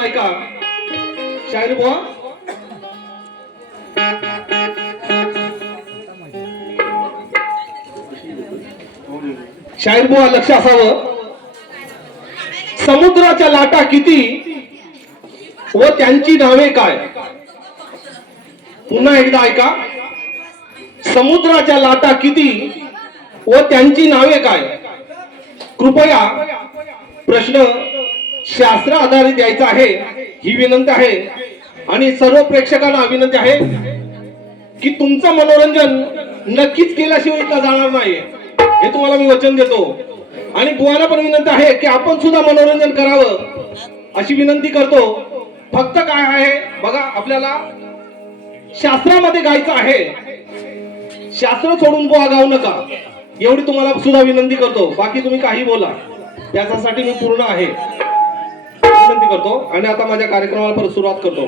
ऐका. शायर बुवा. शाहीर बुवा लक्ष असावं. समुद्राच्या लाटा किती व त्यांची नावे काय? पुन्हा एकदा ऐका. समुद्राच्या लाटा किती व त्यांची नावे काय? कृपया प्रश्न शास्त्र आधारित द्यायचं आहे ही विनंती आहे. आणि सर्व प्रेक्षकांना विनंती आहे की तुमचं मनोरंजन नक्कीच केल्याशिवाय इथं जाणार नाही हे तुम्हाला मी वचन देतो. आणि बुवाला पण विनंती आहे की आपण सुद्धा मनोरंजन करावं अशी विनंती करतो. फक्त काय आहे बघा आपल्याला शास्त्रामध्ये गायचं आहे. शास्त्र सोडून बुवा गाऊ नका. एवढी तुम्हाला सुद्धा विनंती करतो. बाकी तुम्ही काही बोला. त्याच्यासाठी मी पूर्ण आहे. करतो आणि आता माझ्या कार्यक्रमाला परत सुरुवात करतो.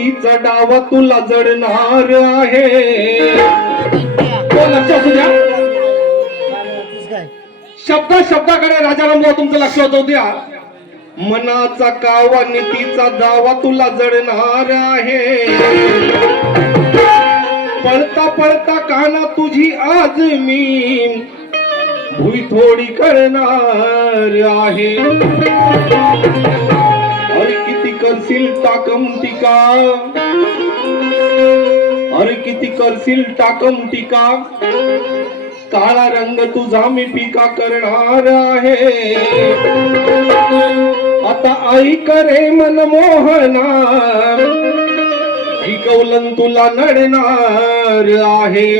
तिचा डावा तुला जडणार आहे. तो लक्ष असू द्या? शब्द शब्दाकडे राजारामभाऊ तुमचं लक्ष होतं द्या. मनाचा कावा नीतीचा दावा तुला जडणार आहे. पळता पळता काना तुझी आज मी भुई थोडी करणार आहे. करशील टाकम टीका. अरे किती करशील टाकम टीका. काळा रंग तुझा मी पिका करणार आहे. आता आई करे मन मोहना कौलन तुला नडणार आहे.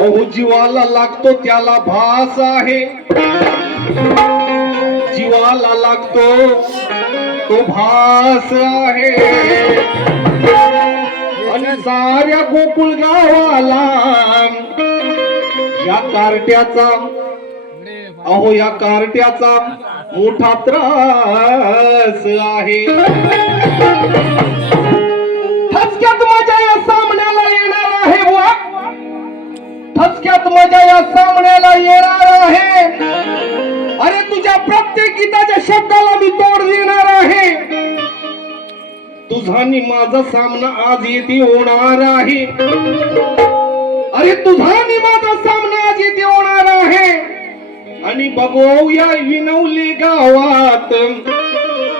अहो जीवाला लागतो त्याला भास आहे. जीवाला लागतो. तो भास आहे. आणि साऱ्या गोकुळ गावाला या कार्ट्याचा अहो या कार्ट्याचा मोठा त्रास आहे. थसक्यात मजा या सामन्याला येणार आहे वा. थसक्यात मजा या सामन्या तुझानी माझा सामना आज येथे होणार आहे. अरे तुझानी माझा सामना आज येथे होणार आहे. आणि बघूया विनवले गावात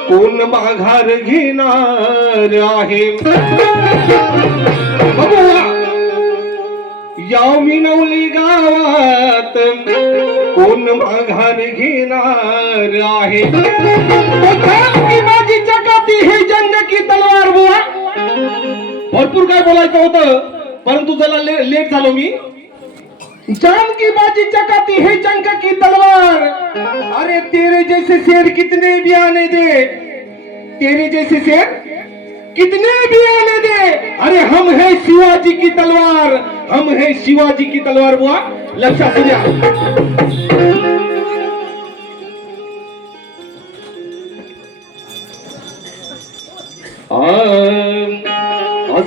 कोण माघार घेणार आहे. या विनवली गावात कोण माघार घेणार आहे. तो माझी जाती हे जंग की तलवार बुवा भरपूर काय बोलायचं होतं परंतु जरा ले, लेट झालो मी. जान की बाजी चकाती हे जंग की तलवार। अरे तेरे जैसे शेर कितने भी आने दे। तेरे जैसे शेर कितने भी आने दे। अरे हम है शिवाजी की तलवार। हम है शिवाजी की तलवार बुआ। लक्षात असू द्या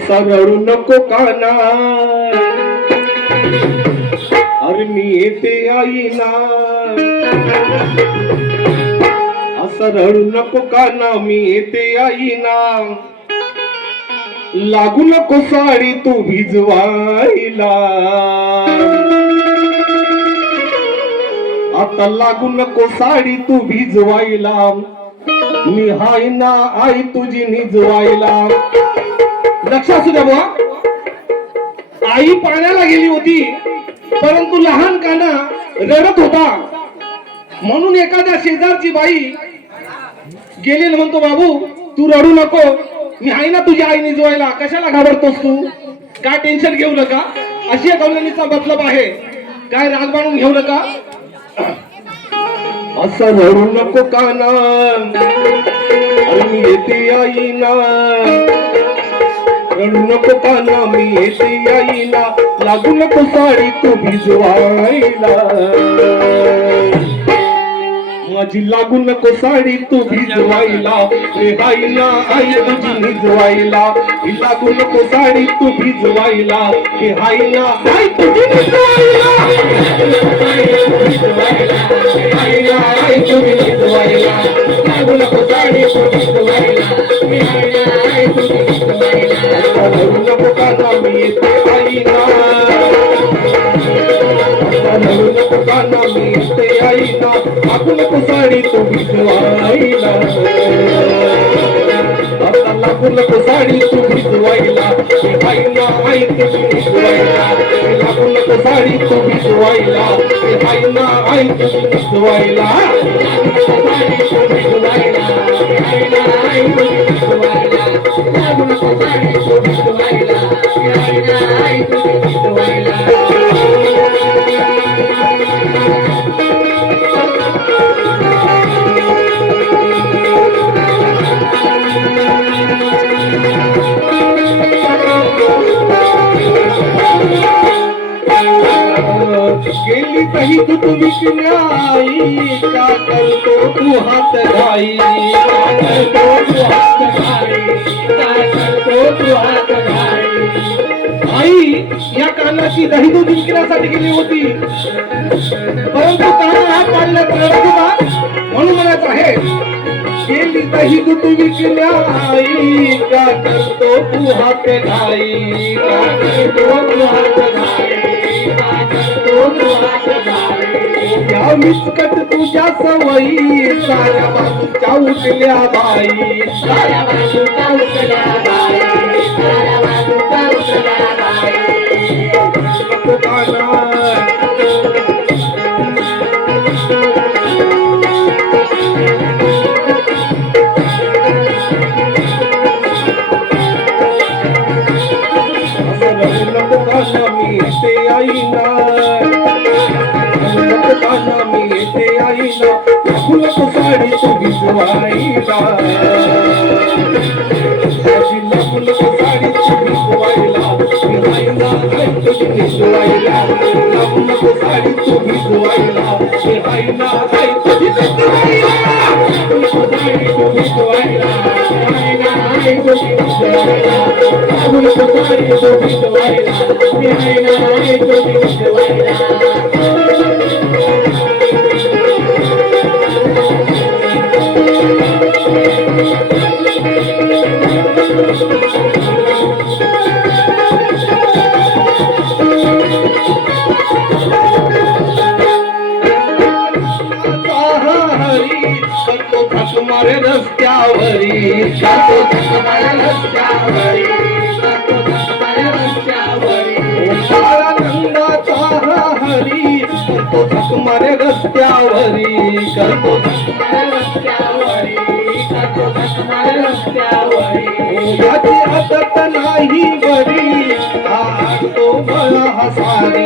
सरळू नको काना. अरे मी येते आई ना असा नको काना मी येते आई ना लागू नको साडी तू भिजवायला. आता लागू नको साडी तू भिजवायला. मी हाय ना आई तुझी निजवायला लक्ष असू द्या बुवा. आई पाण्याला गेली होती परंतु लहान काना रडत होता. म्हणून एखाद्या शेजारची बाई गेलेलं म्हणतो बाबू तू रडू नको. मी आहे ना तुझी आई निजवायला कशाला घाबरतोस तू? काय टेन्शन घेऊ नका? अशी या कौलनीचा मतलब आहे. काय राग बांधून घेऊ नका? असं रडू नको काना. मी येते आईना रडू नको काना मी येते आईना लागू नको साडी तू भिजवायला. माझी लागू नको साडी तू भिजवायला रे बाईला आई म्हणजे तुझी भिजवायला ही लागू नको साडी तू भिजवायला हे आईला आई तुझी भिजवायला आईला आई तुझी भिजवायला लागू नको साडी तू भिजवायला मी आईला आई तुझी भिजवायला लागू नको काना मी येते आईला लागू नको काना मी येते आईला लागू नको साडी तू भिजवायला आता लागू नको साडी तू भिजवायला हे आईला आई तुझी भिजवायला हे लागू नको साडी तू भिजवायला हे आईला आई तुझी भिजवायला लागू नको साडी तू गेली काही दूध विकण्याई का करतो तू हात घाई का करतो तू हात घाई का करतो तू हात घाई आई या कानाशी दही दूध विकण्यासाठी गेली होती. परंतु काना हा पाडला रडत म्हणून म्हणत आहे गेली दही दूध विकण्याई का करतो तू हात घाई का करतो तू हात घाई त्या तू तुझ्या सवयी साऱ्या बाजूच्या उठल्या बाई. साऱ्या बाजूच्या उठल्या बाई साऱ्या बाजूच्या उठल्या नको काना मी ते आईना नको साडी तू भिजवाईला माझी नको नको साडी तू भिजवायला भिजवायला आई तुझी भिजवायला नको नको साडी तू भिजवायला भिजवायला आई तुझी भिजवायला नको नको साडी तू भिजवायला भिजवायला आई तुझी थक मारे रस्त्यावरी याची आदत नाही बरी तो मला हसारी